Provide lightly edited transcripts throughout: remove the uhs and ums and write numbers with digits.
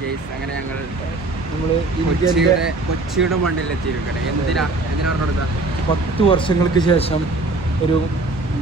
ജെയ്സ് അങ്ങനെ ഞങ്ങൾ നമ്മൾ കൊച്ചിയുടെ മണ്ണിലെത്തിയിരിക്കണേ. എന്തിനാ കൊടുക്കുക? 10 വർഷങ്ങൾക്ക് ശേഷം ഒരു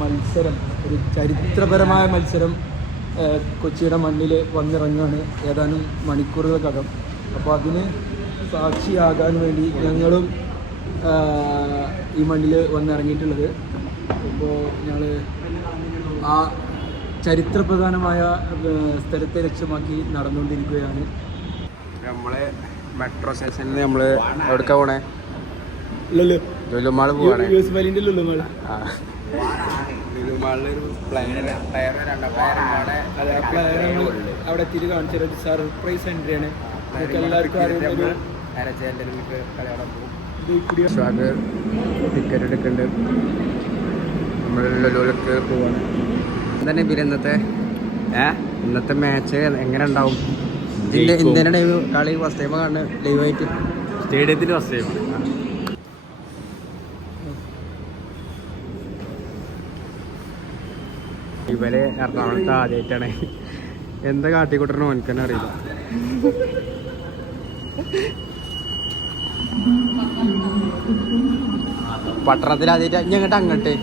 മത്സരം, ഒരു ചരിത്രപരമായ മത്സരം കൊച്ചിയുടെ മണ്ണിൽ വന്നിറങ്ങുകയാണ് ഏതാനും മണിക്കൂറുകൾക്കകം. അപ്പോൾ അതിന് സാക്ഷിയാകാൻ വേണ്ടി ഞങ്ങളും ഈ മണ്ണിൽ വന്നിറങ്ങിയിട്ടുള്ളത്. ഇപ്പോൾ ഞങ്ങൾ ആ ചരിത്രപ്രധാനമായ സ്ഥലത്തെ ലക്ഷ്യമാക്കി നടന്നുകൊണ്ടിരിക്കുകയാണ്. നമ്മൾ മെട്രോ സ്റ്റേഷനിൽ നമ്മൾ എവിടേക്കാ പോണേ? ലുലുമാള് പോവാണ്. ലുലുമാളിലൊരു അവിടെ എത്തിയിട്ട് കാണിച്ചൊരു സർപ്രൈസ് എൻട്രി ആണ്. നമുക്ക് എല്ലാവർക്കും ടിക്കറ്റ് എടുക്കുന്നുണ്ട്. നമ്മൾ ലുലുവിലേക്ക് പോവാണ്. എന്താണ് പിന്നെ ഇന്നത്തെ മാച്ച് എങ്ങനെ ഉണ്ടാവും? ഇന്ത്യൻ്റെ ലൈവ് കളി ഫസ്റ്റ് ടൈം കാണുന്നത് ലൈവായിട്ട് സ്റ്റേഡിയത്തിൽ ഫസ്റ്റ് ടൈം. ഇവരെ എറണാകുളത്ത് ആദ്യമായിട്ടാണ്. എന്താ കാട്ടിക്കൂട്ടണോ എനിക്ക് തന്നെ അറിയില്ല. പട്ടണത്തിൽ ആദ്യമായിട്ട് ഞങ്ങട്ട് അങ്ങോട്ട്.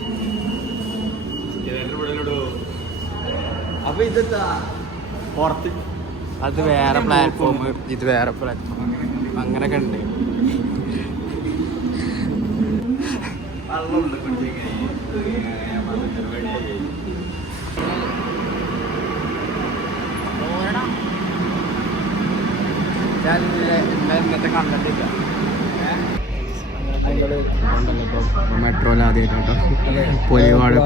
അപ്പൊ ഇതെന്താ പുറത്ത്? അത് വേറെ പ്ലാറ്റ്ഫോം, ഇത് വേറെ പ്ലാറ്റ്ഫോം, അങ്ങനെയൊക്കെ ഉണ്ട്. ഇന്നത്തെ കണ്ടിട്ടില്ല. മെട്രോയിൽ ആദ്യമായിട്ടോ പോയിവാട്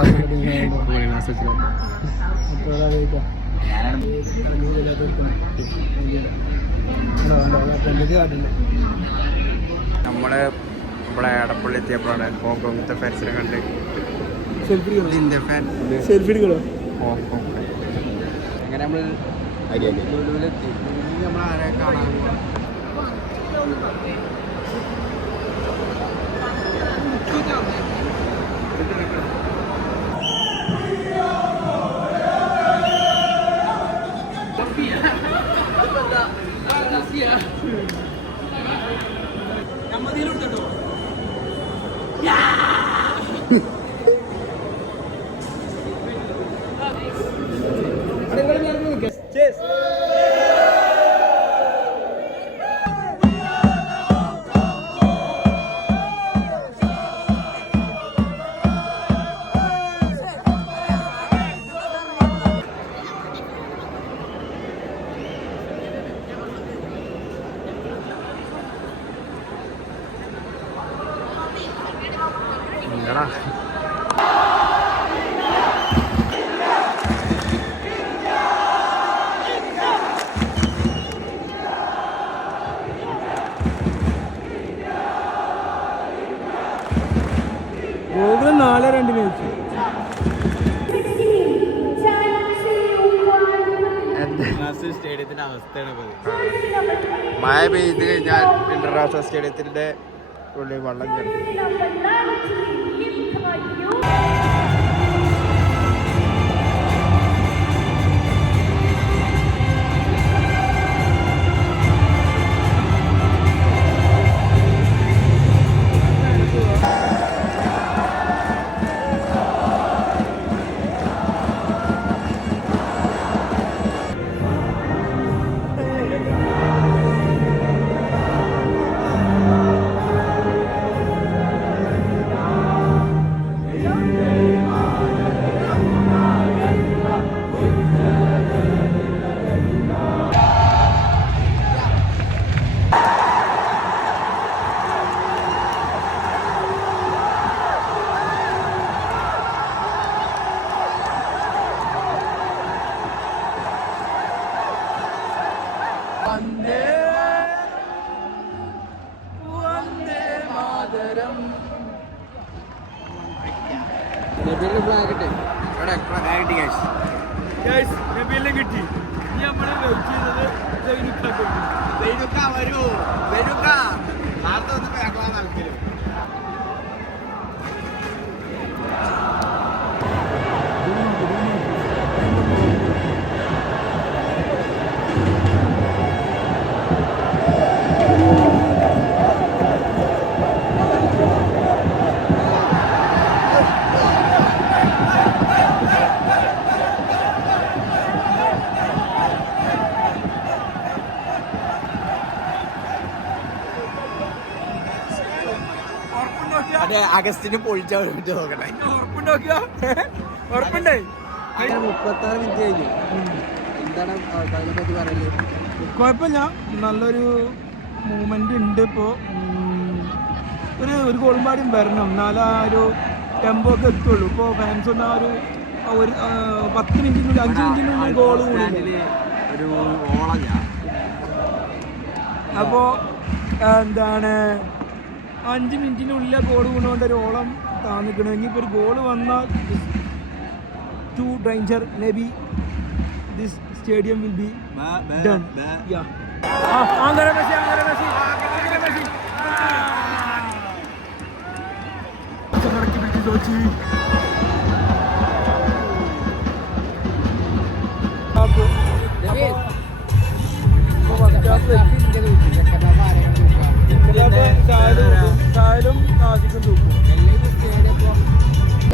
നമ്മള് ഇവിടെ എടപ്പള്ളി എത്തിയപ്പോഴാണ് ഹോങ്കോങ്ങത്തെ ഫാൻസിനെ കണ്ട് ഇന്ത്യൻ ഫാൻ ഹോങ്കോങ്. അങ്ങനെ നമ്മൾ ലുലുവിലെത്തി. നമ്മൾ ആരെ കാണാൻ ഗോകുലം 4-2 വെച്ചു. സ്റ്റേഡിയത്തിന്റെ അവസ്ഥയാണ്. മഴ പെയ്ത് കഴിഞ്ഞാൽ ഇന്റർനാഷണൽ സ്റ്റേഡിയത്തിന്റെ ഉള്ളിൽ വെള്ളം കയറും. നബീലിനെ കിട്ടി. നമ്മള് വെയിറ്റ് ചെയ്തത് അഗസ്റ്റിന് പൊളിച്ചാൽ നോക്കട്ടെ. ഉറപ്പുണ്ടോക്കിയോ? ഉറപ്പുണ്ടേ. 36 മിനിറ്റ് കഴിഞ്ഞു. എന്താണ് അതിനെ പറ്റി പറയല്? കുഴപ്പമില്ല, നല്ലൊരു മൂവ്മെന്റ് ഉണ്ട് ഇപ്പോൾ. ഒരു ഗോളും പാടിയും വരണം, എന്നാലും ആ ഒരു ടെമ്പോ ഒക്കെ എത്തുള്ളൂ. ഇപ്പോൾ ഫാൻസ് ഒന്നും ആ ഒരു 10 മിനിറ്റിനുള്ളിൽ 5 മിനിറ്റിനുള്ളിൽ ഗോൾ കൂടി. ഒരു ഓളം ഞാൻ അപ്പോൾ എന്താണ് 5 മിനിറ്റിനുള്ളിൽ ഗോൾ വീണുകൊണ്ട് ഒരു ഓളം താന്നിക്കണം. ഇനിയിപ്പോൾ ഒരു ഗോൾ വന്നാൽ to danger may be this stadium will be done. അങ്ങനെ മെസ്സി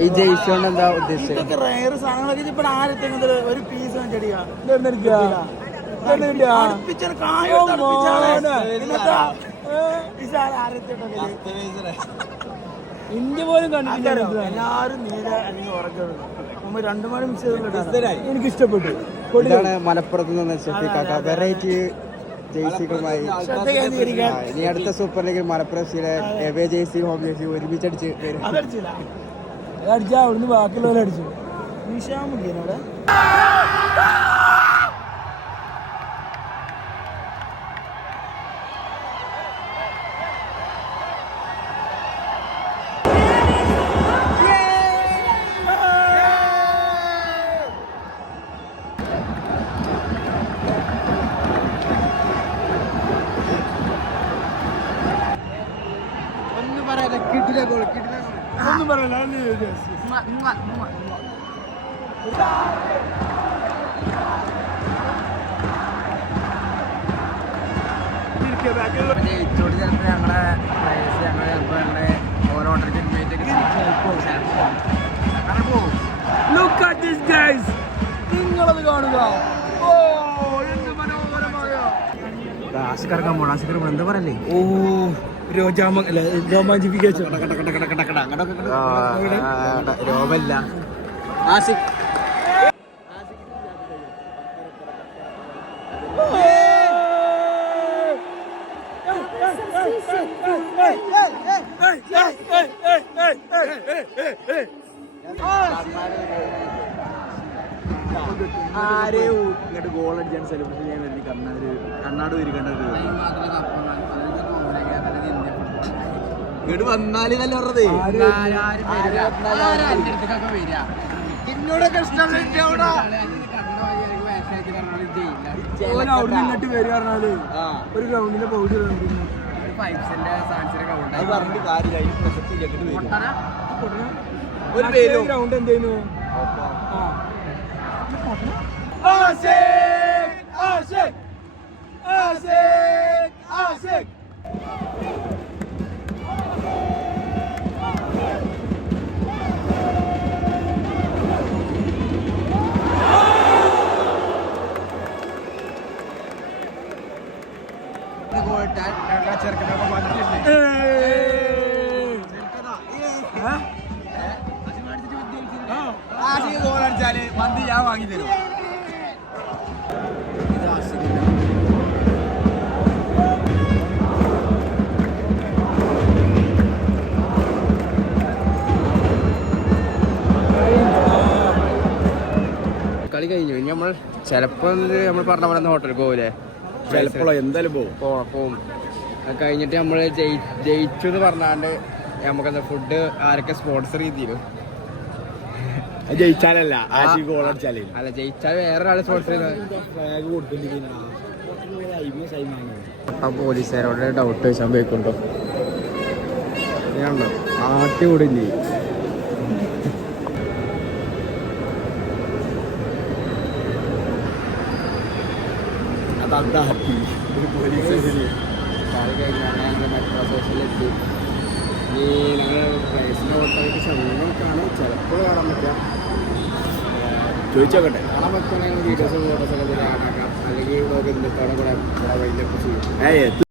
ഈ ജയിച്ചു കൊണ്ട് എന്താ ഉദ്ദേശിച്ചത്? റയർ സാധനങ്ങളൊക്കെ ഇപ്പൊ ആരെത്തെങ്കിലും ഒരു പീസ് ചെടിയാ ഇന്ത്യ പോലും കണ്ടിട്ടില്ല. എല്ലാരും നേരെ അല്ലെങ്കിൽ ഉറക്കുന്നത് 2 മണി മിക്സ് ചെയ്തിട്ടുണ്ടായി. എനിക്ക് ഇഷ്ടപ്പെട്ടു. ഇതാണ് മലപ്പുറത്ത് നിന്ന് ഷെഫീഖ് വെറൈറ്റി ജേഴ്സികളുമായി. ഇനി അടുത്ത സൂപ്പർ ലീഗിൽ മലപ്പുറം സിയുടെ എവേ ജേഴ്സി ഹോം ജേഴ്സി ഒരുമിച്ചടിച്ച് അടിച്ചാ അവിടുന്ന് ബാക്കിയുള്ളവരെ അടിച്ചു. നിഷാമുദ്ദീനോടെ ഒന്നും പറയാല്ല. കിട്ടില്ല ഗോൾ ഒന്നും പറയല. ജയിച്ചോട് ചിലപ്പോൾ ഞങ്ങളെ ഓരോരുത്തർക്ക് Look at this guys. നിങ്ങളത് കാണുക. ഓ എന്ത് മനോഹരമായ. എന്താ പറയല്ലേ? ഓ രോമാഞ്ചിഫിക്കേഷൻ. രോമല്ല ആരെയോ ഇങ്ങോട്ട് ഗോൾ അടിച്ചാണ് സെലിബ്രേഷൻ ചെയ്യാൻ വേണ്ടി കണ്ണാട് ഒരുക്കേണ്ടത്. ഇങ്ങോട്ട് വന്നാല് നല്ല പറഞ്ഞത് എന്നോടൊക്കെ ഇഷ്ടം ഇങ്ങോട്ട് വരിക പറഞ്ഞാല് ഒരു ഗ്രൗണ്ടിന്റെ പൗഡി അത് പറഞ്ഞിട്ട് കാര്യമില്ല. പ്രസക്തിയില്ല. ഒരു പേരും ഗ്രൗണ്ട് എന്തേനു ഗോൾ അടിച്ചാല് മന്തി ഞാൻ വാങ്ങി തരും. കളി കഴിഞ്ഞു. ഇനി നമ്മൾ ചിലപ്പോ നമ്മൾ പറഞ്ഞ പോലെ ഹോട്ടലിൽ പോകൂലേ? ചിലപ്പോഴോ എന്തായാലും പോവും. അത് കഴിഞ്ഞിട്ട് നമ്മൾ ജയിച്ചു എന്ന് പറഞ്ഞാണ്ട് നമുക്കെന്താ ഫുഡ് ആരൊക്കെ സ്പോൺസർ ചെയ്തിരും. ജയിച്ചാലല്ല ഗോൾ അടിച്ചാലേ അല്ല, ജയിച്ചാൽ വേറൊരാള് സ്പോൺസർ ചെയ്ത. ആ പോലീസുകാരോട് ഡൗട്ട് വെച്ചാൽ പോയിക്കൊണ്ടോ ഞാനുണ്ടോ ആട്ടി വിടില്ലേ? അതാക്കി കളി കഴിഞ്ഞാൽ മെട്രോ സ്റ്റേഷനിലെത്തി. ഈ ഞങ്ങൾ പ്രൈസിൻ്റെ ഓട്ടോയ്ക്ക് ചെറുപ്പം കാണും, ചിലപ്പോൾ കാണാൻ പറ്റാം. ചോദിച്ചോക്കട്ടെ. കാണാൻ പറ്റുകയാണെങ്കിൽ വീഡിയോസും ഫോട്ടോസൊക്കെ ആക്കാം. അല്ലെങ്കിൽ വ്ളോഗ് എന്നിട്ട് അവിടെ കൂടെ വൈകിട്ടൊക്കെ ചെയ്യും.